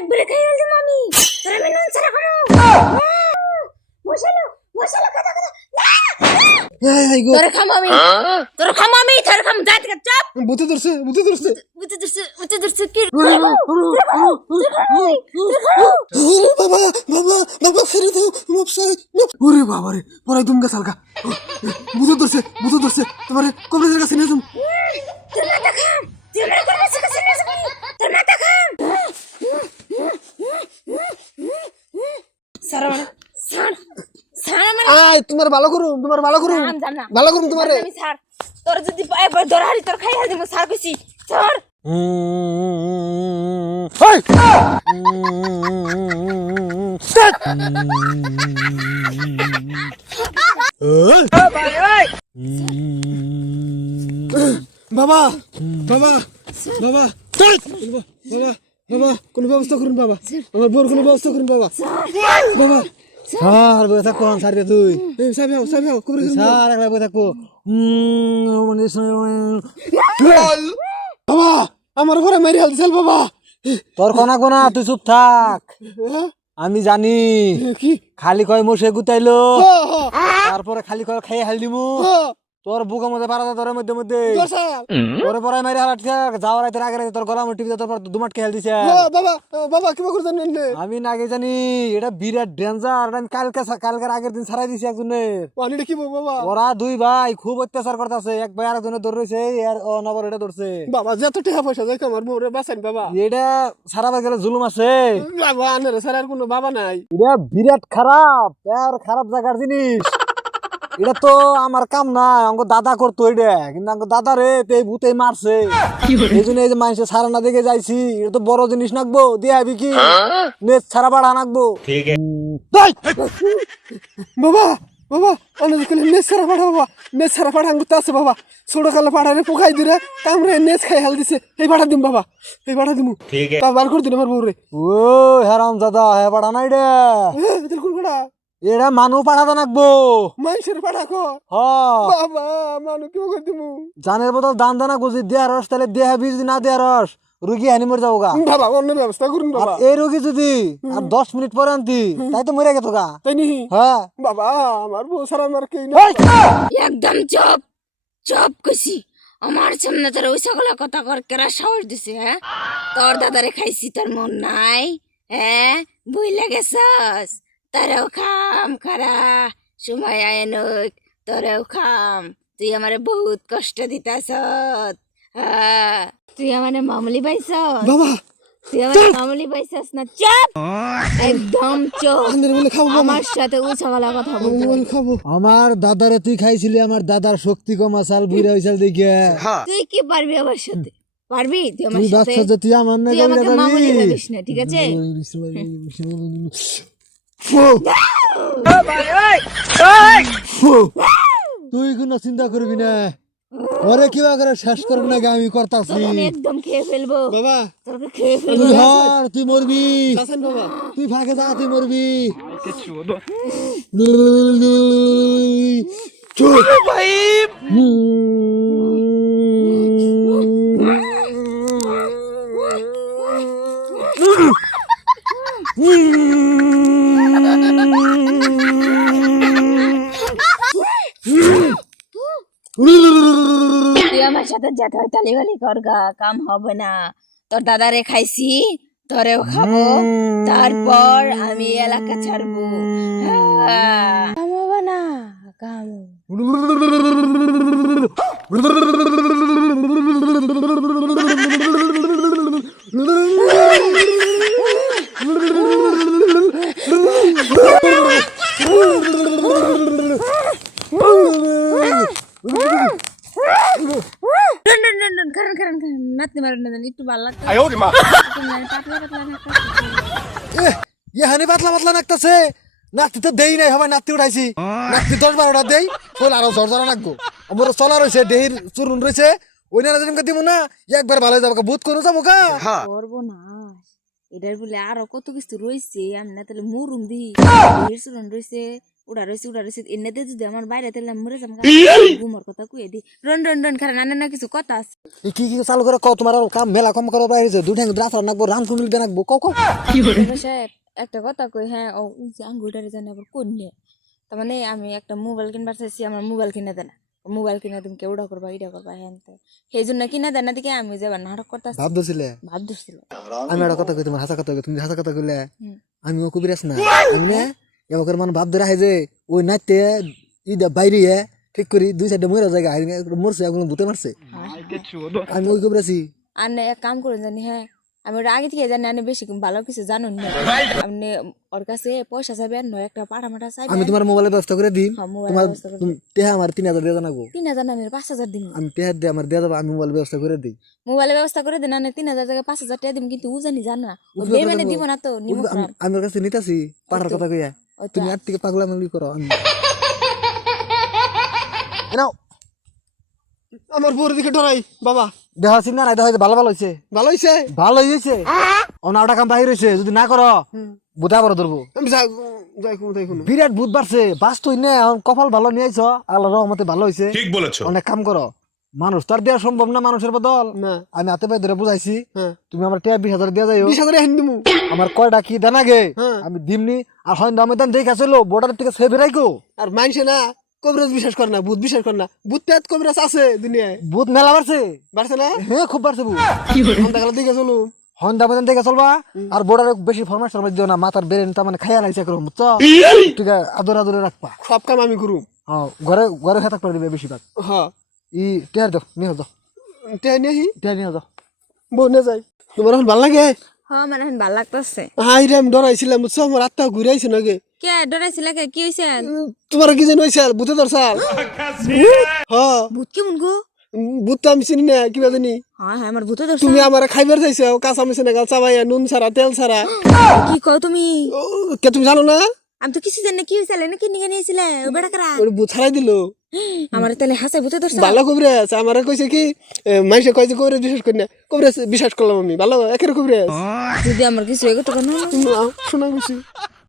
একবারে খাই ফেললাম আমি। তোর আমি নুন ছাড়া খাবো। বসালো বসালো কথা কথা তোর খাম আমি তোর খাম যা থেকে চাপ বুতে ধরছে বুঝতে ধরছে কি বাবা বাবা বাবা ফিরে দাও মফসাই ওরে বাবা রে পড়াই তুমি গাছালকা বুতে ধরছে তোমারে কবরের কাছে নিয়ে যাও তোর মাথা খাম তুই আমার কবরের কাছে নিয়ে যাবি তোর মাথা খাম সারামানে সারামানে আয় তোমার ভালো করুম তোমারে আমি স্যার তোর যদি একবার ধরারি তোর খাই হালদি মো স্যার কইছি স্যার হাই বাবা বাবা বাবা বাবা কোন ব্যবস্থা করুন বাবা আমার বোর কোন ব্যবস্থা করুন বাবা বাবা স্যার বসে থাকো স্যার তুই সাহেব কবরে স্যার একলা বসে থাকো বাবা আমার ঘরে মেরে হালদিছাল বাবা তোর কোনা কোনা তুই চুপ থাক আমি জানি কি খালি কয় মোষে গুতাইলো তারপরে খালি কয় খাই হাল দিমু তোর বুকের মধ্যে পারা তোর মধ্যে মধ্যে তোরে পরে মেরে হালাট যাওয়ার রাতের আগে তোর গলা মুঠি তোর পর দুমাটকে হেল দিছে বাবা বাবা কি করে জানেন আমি না আগে জানি এটা বিরাট ডেঞ্জার আমি কালকের আগের দিন ছাড়াই দিছি একজনের পানিটা কি বাবা ওরা দুই ভাই খুব অত্যাচার করতেছে এক ভাই আরেকজনের ধরে রয়েছে আর ও নবর এটা ধরছে বাবা যত টাকা পয়সা যায় আমার বউরে বাঁচান বাবা এটা সারাবার গেলে জুলুম আছে বাবা আনের স্যার আর কোনো বাবা নাই এটা বিরাট খারাপ আর খারাপ জায়গার জিনিস এটা তো আমার কাম না আমার দাদা করতো এটা কিন্তু আমার দাদা রে এই ভূতে মারছে এই জন্য এই যে মানুষের সারা না দেখে যাইছি এটা তো বড় জিনিস নাকবো দিয়ে আবি কি নেট ছাড়া বাড়া নাকবো ঠিক বাবা বাবা অনেক দেখলে নেস সারা পাড়া বাবা নেস সারা পাড়া আঙ্গুতে আছে বাবা ছোট কালে পাড়ারে পোকাই দিলে কামড়ে নেস খাই হাল দিছে এই পাড়া দিম বাবা এই পাড়া দিমু তা বার করে দিন আমার বউরে ও হারাম দাদা হ্যাঁ বাড়া না এটা এদের কোন পাড়া এটা মানুষ পাঠাতে নাকবো মানুষের পাড়া কো বাবা মানু কি করে দিমু জানের বদল দান দানা গুজি দেয়া রস তাহলে দেহা বীজ না দেয়া রস রুগী হানি মরে যাবো গা বাবা অন্য ব্যবস্থা করুন বাবা এই রুগী যদি আর 10 মিনিট পরে আনতি তাই তো মরে গেত গা তাই নি হ্যাঁ বাবা আমার বউ সারা আমার কেই না একদম চুপ চুপ কইছি আমার সামনে তোর ওই সকলা কথা কর কেরা সাহস দিছে হ্যাঁ তোর দাদারে খাইছি তোর মন নাই হ্যাঁ বুইলা গেছস তোরেও খাম খারা সময় আয় নক তোরেও খাম তুই আমারে বহুত কষ্ট দিতাস হ্যাঁ তুই আমারে মামুলি পাইছস বাবা তুই আমারে মামুলি পাইছস না চুপ একদম চুপ আন্দের বলে খাবো আমার সাথে ওই সকলা কথা বলবি বলে খাবো আমার দাদারে তুই খাইছিলি আমার দাদার শক্তি কম আসাল বুড়া হইছাল দেখে তুই কি পারবি আমার সাথে পারবি তুই আমার তুই সাথে বাচ্চা যে তুই আমার না তুই আমাকে মামুলি ভাবিস না ঠিক আছে তুই কোনো চিন্তা করবি না ওরে কিবা করে শেষ করবি না আমি করতাছি আমি একদম খেয়ে ফেলবো বাবা তোকে খেয়ে ফেলবো তুই হর তুই মরবি হাসান বাবা তুই ফাঁকে যা তুই মরবি চুপ ভাই তুই আমার সাথে যেতে হয় তালিবালি করগা কাম হবে না তোর দাদারে খাইছি তোরেও খাবো তারপর আমি এলাকা ছাড়বো কাম হবে না কাম নাতি মারেন না একটু ভালো লাগতো হানি পাতলা পাতলা নাকতাছে নাতি তো দেই নাই হবে নাতি উঠাইছি নাতি 10-12টা দেই তোর আরো জর্জরা নাকবো আমার চলা রয়েছে দেহির চুরুন রয়েছে ওই না যেমন দিব না একবার ভালো যাবো ভূত কোনো যাবো গা করবো না এটার বলে আরো কত কিছু রয়েছে আমি না তাহলে মুরুম দি চুরন রয়েছে উড়া রয়েছে এনে দিয়ে যদি আমার বাইরে তেলাম মরে যাম ঘুমার কথা কুয়ে দি রন খারা না কিছু কথা আছে কি চালু করে কও তোমার কাম মেলা কম করো বাইরে দুই ঠ্যাং রাফা নাকবো রান কুমিল দে নাকবো কও সাহেব একটা কথা কই হ্যাঁ ও যে আঙ্গুলটারে জানি আবার কোন নিয়ে তার মানে আমি একটা মোবাইল কিনবার চাইছি আমার মোবাইল কিনে দেনা মোবাইল কিনে তুমি কেউডা করবা ইডা করবা হ্যাঁ সেই জন্য কিনে দেন না দিকে আমি যাবার নাটক করতেছি ভাব দছিল আমি একটা কথা কই তোমার হাসা কথা কই তুমি হাসা কথা কইলে আমি ও কবিরাজ না আমি না এমন মানে ভাব ধরে যে ওই নাইতে ইদা বাইরে ঠিক করি দুই সাইডে মরে জায়গা মরছে এগুলো ভূতে মারছে আমি ওই কবিরাছি আর এক কাম করে জানি হ্যাঁ আমি ওটা আগে থেকে জানি আমি বেশি ভালো কিছু জানুন না আপনি ওর কাছে পয়সা চাইবেন নয় একটা পাঠা মাঠা চাইবেন আমি তোমার মোবাইলের ব্যবস্থা করে দিই তোমার টেহা আমার 3000 দিয়ে জানাবো 3000 না 5000 দিন আমি টেহা দিয়ে আমার দিয়ে দেবো আমি মোবাইল ব্যবস্থা করে দিই মোবাইলের ব্যবস্থা করে দেন না 3000 টাকা 5000 টাকা দিম কিন্তু ও জানি জানা ও বেমানে দিব না তো নিমু আমার কাছে নিতাছি পাঠার কথা কইয়া তুমি আর থেকে পাগলামি করো আমি নাও আমার বউর দিকে ডরাই বাবা দেখা চিন্তা নাই দেখা ভালো হয়েছে ভালো হইছে ভালো হয়েছে অনাটা কাম বাহির হয়েছে যদি না করো বুধা বড় ধরবো আমি যাই কোনো বিরাট বুধ বাড়ছে বাস্তই না কপাল ভালো নিয়ে আইছো আল্লাহ রহমতে ভালো হয়েছে ঠিক বলেছো অনেক কাম করো মানুষ তার দেওয়া সম্ভব না মানুষের বদল না আমি হাতে পায়ে ধরে বুঝাইছি হ্যাঁ তুমি আমার টিয়া 20,000 দিয়ে যাইও 20,000 হেন দিমু আমার কয়টা কি দেনা গে হ্যাঁ। আমি দিমনি আর হয় দামে দাম দেখে আসলো বর্ডার থেকে সে বেরাইকো আর মানছে না কবিরাজ বিশ্বাস করে না ভূত বিশ্বাস করে না ভূত তেত কবিরাজ আছে দুনিয়ায় বুধ মেলা বাড়ছে বাড়ছে না হ্যাঁ খুব বাড়ছে বুধ দেখালে দিকে চলু হন দামে দাম দেখে চলবা আর বর্ডারে বেশি ফরমাইশ টরমাইশ দিও না মাথার বেরেন তার মানে খাইয়া লাইছে করো বুঝছো ঠিক আছে আদরে রাখবা সব কাম আমি করু হ্যাঁ ঘরে খেতা করে দিবে বেশিরভাগ হ্যাঁ ই টেয়ার দাও নিয়ে যাও তে নিহি টেয়ার নিয়ে যাও বউ না যাই তোমার এখন ভাল লাগে হ্যাঁ মানে এখন ভালো লাগতেছে হাই রে আমি ডরাইছিলাম বুঝছো আমার আত্মা ঘুরে আইছে নাকি কে ডরাইছিল কে কি হইছে তোমার কি যেন হইছে ভূতে ধরছাল হ্যাঁ ভূত কেমন গো ভূত তো আমি চিনি না কিবা জানি হ্যাঁ আমার ভূতে ধরছে তুমি আমার খাইবার চাইছো কাঁচা মিশে না গাল চাবাইয়া নুন ছাড়া তেল ছাড়া কি কও তুমি ও, কে তুমি জানো না আমি তো কিছু জানি না কি হইছিল না কি নিয়ে নিয়েছিলে বেড়া করা ওর ভূত ছাড়াই দিল আমার তাহলে হাসে ভূতে ধরছে ভালো কবিরাজ আমার কইছে কি মানুষে কইছে কবিরাজ বিশ্বাস করি না কবিরাজ বিশ্বাস করলাম আমি ভালো একের কবিরাজ যদি আমার কিছু এগোটো কেন শোনা গেছি